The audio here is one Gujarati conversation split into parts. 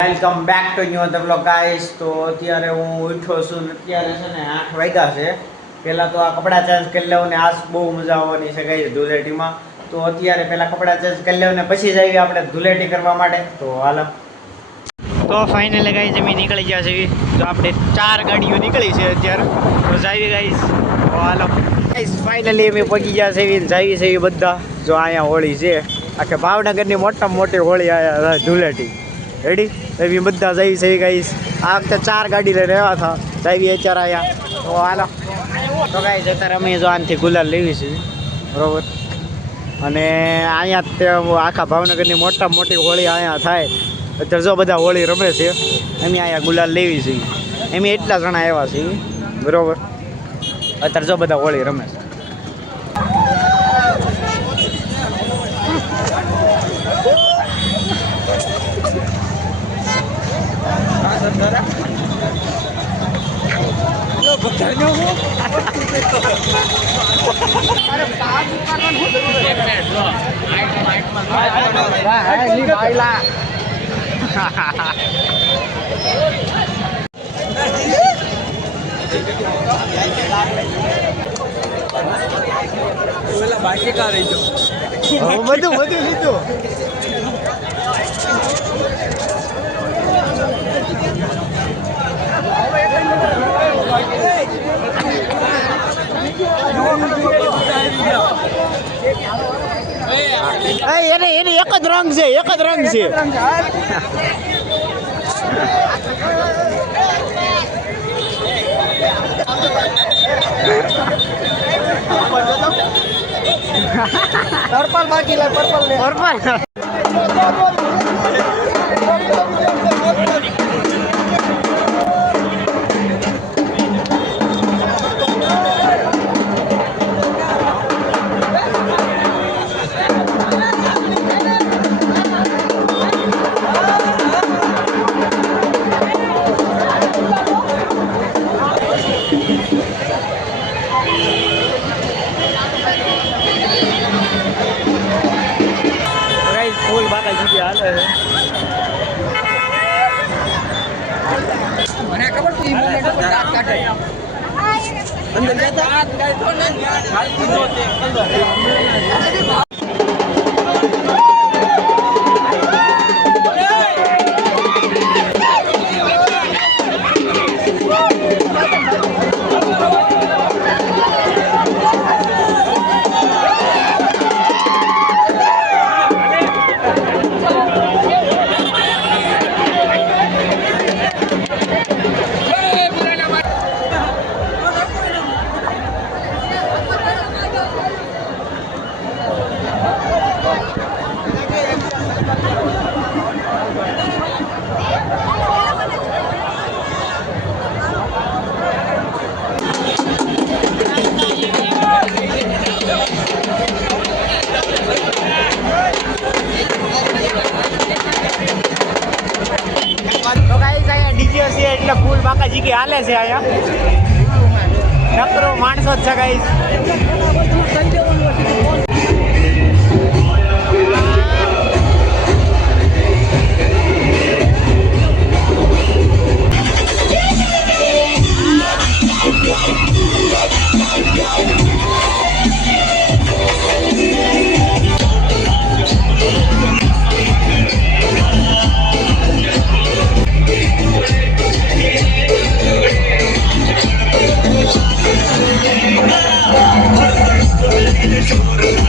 Welcome back to new the vlog guys. તો અત્યારે હું ઉઠ્યો છું. અત્યારે છે ને 8 વાગ્યા છે. પહેલાં તો આ કપડાં ચેન્જ કરી લઉં ને આજ બહુ મજા આવવાની છે ગાઈસ ધૂળેટીમાં. તો અત્યારે પહેલાં કપડાં ચેન્જ કરી લઉં ને પછી જ આવી આપણે ધૂળેટી કરવા માટે. તો હાલો. તો ફાઇનલી ગાઈસ અમે નીકળી ગયા છે. તો આપણે 4 ગાડીઓ નીકળી છે અત્યારે. તો જાવી ગાઈસ. તો હાલો ગાઈસ ફાઇનલી અમે પહોંચી ગયા છે. જાવી છે બધા. જો અહીંયા હોળી છે. આખે ભાવનગરની મોટામાં મોટી હોળી અહીંયા ધૂળેટી. રેડી એવી બધા જઈ છે ગાઈસ. આ વખતે 4 ગાડી લઈને આવ્યા હતા. જઈએ અત્યારે અહીંયા. તો હાલો. તો ગાઈસ અત્યારે અમે જો આનથી ગુલાલ લેવી છે બરોબર. અને અહીંયા તે આખા ભાવનગરની મોટામાં મોટી હોળી અહીંયા થાય. અત્યારે જો બધા હોળી રમે છે. અમે અહીંયા ગુલાલ લેવી છે. એમ એટલા જણા આવ્યા છે બરોબર. અત્યારે જો બધા હોળી રમે છે. બાકી કા રહી જાઓ બધું લીધું. એને એક જ રંગ છે. પર્પલ બાકી લે પર્પલ ફૂલ બાકા જીવી હાલે મને ખબર છે ઈ દાંત કાઢે અંદર જતા હાથ ગાય તો ને હાલતી જો તે એટલે ફૂલ બાકા જીકી હાલે છે અહીંયા. નકરો માણસો જ છે guys. You're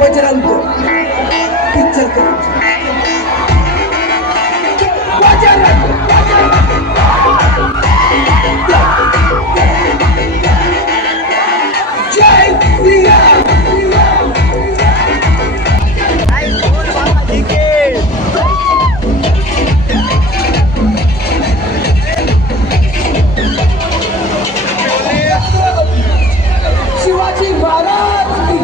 Bajrang picture Bajrang जय श्री राम शिवाजी महाराज की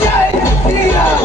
जय श्री राम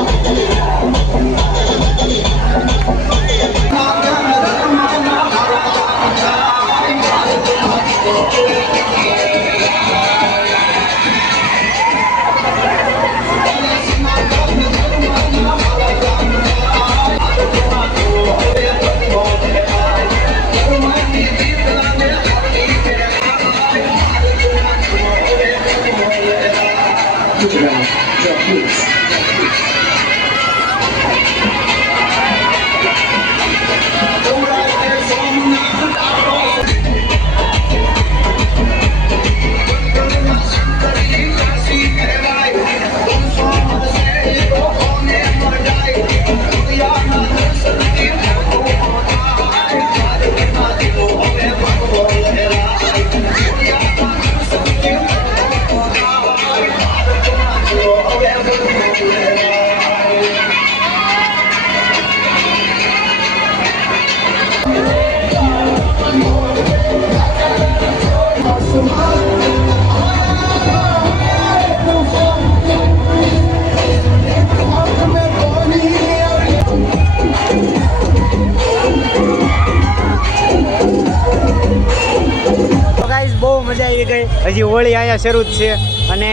મજા આવી ગઈ. હજી હોળી અહીંયા શરૂ જ છે અને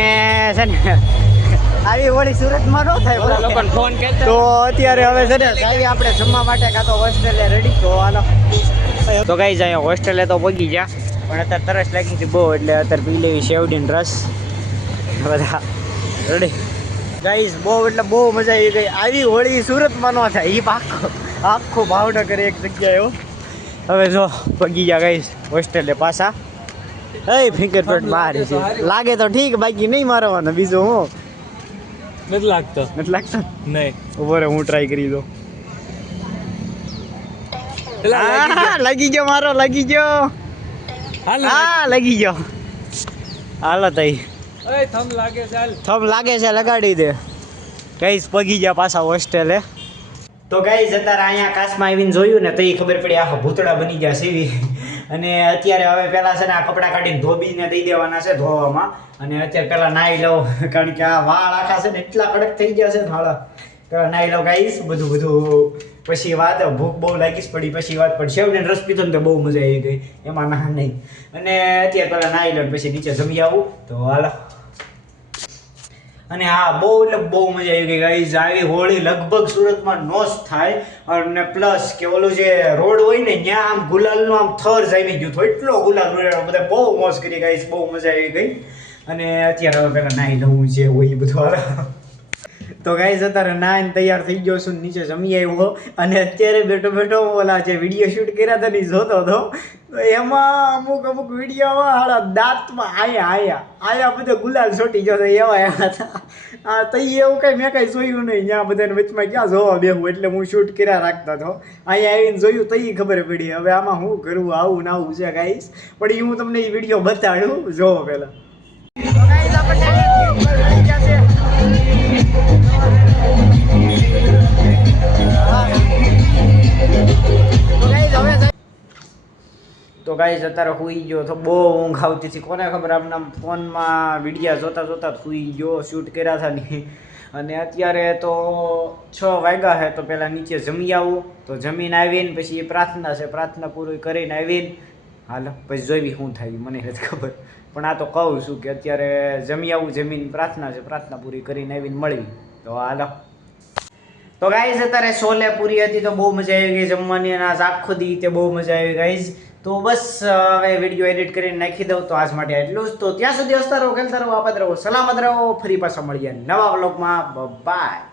છે ને આવી હોળી સુરતમાં ન થાય લોકોને ફોન કરતા તો અત્યારે હવે છે ને સાહેબ આપણે જમવા માટે કાં તો હોસ્ટેલે રેડી તો હાલો તો ગાઈઝ અહીંયા હોસ્ટેલે તો પગી ગયા પણ અત્યારે તરસ લાગી હતી બહુ એટલે અત્યારે પી લેવી શેવડીનો રસ બધા રેડી ગાઈઝ બહુ એટલે બહુ મજા આવી ગઈ. આવી હોળી સુરતમાં ન થાય એ આખો ભાવનગર એક જગ્યાએ હવે જો પગી ગયા ગાઈઝ હોસ્ટેલે પાછા. એ ફિંગરપ્રિન્ટ બહાર છે લાગે તો ઠીક બાકી નહીં મારવાનો બીજો હું નથી લાગતો નહીં ઉભો રે હું ટ્રાય કરી દઉં. લાગી ગયો મારો લાગી ગયો હા લાગી ગયો હાલો તઈ થમ લાગે ચાલ થમ લાગે છે લગાડી દે ગાઈસ પગી ગયા પાછા હોસ્ટેલે. તો ગાઈસ અત્યારે અહીંયા કાશમાં આવીને જોયું ને તો એ ખબર પડી આખો ભૂતળા બની ગયા સીવી અને અત્યારે હવે પહેલાં છે ને આ કપડાં કાઢીને ધોબીને દઈ દેવાના છે ધોવામાં અને અત્યારે પહેલાં નાહી લઉં કારણ કે આ વાળ આખા છે ને એટલા કડક થઈ ગયા છે ને હાલા પહેલાં નાહી લઉં ગાઈસ બધું પછી વાત ભૂખ બહુ લાગીશ પડી પછી વાત પડી શેવડીનો રસ પીધો ને તો બહુ મજા આવી ગઈ એમાં ના નહીં અને અત્યારે પહેલાં નાહી લઉં પછી નીચે જમી આવું તો હાલો. અને હા બહુ એટલે બહુ મજા આવી ગઈ ગાઈઝ. આવી હોળી લગભગ સુરતમાં નો જ થાય અને પ્લસ કે ઓલું જે રોડ હોય ને ત્યાં આમ ગુલાલનું આમ થર જામી ગયું હતું એટલો ગુલાલ ઉડ્યો બધા બહુ મોજ કરી ગાઈઝ બહુ મજા આવી ગઈ. અને અત્યારે હવે પહેલાં નાહી લઉં જે હોય એ બધું હાલ તો ગાઈઝ અત્યારે નાહીને તૈયાર થઈ ગયો છું નીચે જમી આવ્યો અને અત્યારે બેઠો બેઠો ઓલા જે વિડીયો શૂટ કર્યા હતા ને જોતો હતો તો એમાં અમુક વિડીયોમાં હાડા દાંતમાં આયા બધો ગુલાલ છોટી ગયો એવા હતા. હા તો એવું કંઈ મેં કાંઈ જોયું નહીં ત્યાં બધાને વચમાં ક્યાં જોવા બેહું એટલે હું શૂટ કર્યા રાખતો હતો. અહીંયા આવીને જોયું તો એ ખબર પડી હવે આમાં શું કરવું આવું ને આવું છે ગાઈઝ પણ એ હું તમને એ વિડીયો બતાડું જોવો પહેલાં. તો ગાઈઝ અત્યારે સૂઈ ગયો તો બહુ ઊંઘ આવતી હતી કોને ખબર આમના ફોનમાં વિડીયા જોતા જોતા સૂઈ ગયો શૂટ કર્યા હતા ને અને અત્યારે તો 6 વાગ્યા છે તો પહેલાં નીચે જમી આવું તો જમીને આવીને પછી પ્રાર્થના છે પ્રાર્થના પૂરી કરીને આવીને હાલો પછી જોઈ શું થાય મને નથી ખબર પણ આ તો કહું છું કે અત્યારે જમી આવું જમીન પ્રાર્થના છે પ્રાર્થના પૂરી કરીને આવીને મળવી તો હાલો. તો ગાઈઝ અત્યારે છોલે પૂરી હતી તો બહુ મજા આવી ગઈ જમવાની અને આજ આખો દી તે બહુ મજા આવી ગાઈઝ. તો બસ હવે વિડીયો એડિટ કરીને નાખી દઉં તો આજ માટે એટલું જ. તો ત્યાં સુધી હસતા રહો ખેલતા રહો આબાદ રહો સલામત રહો ફરી પાછા મળીએ નવા વ્લોગમાં બાય.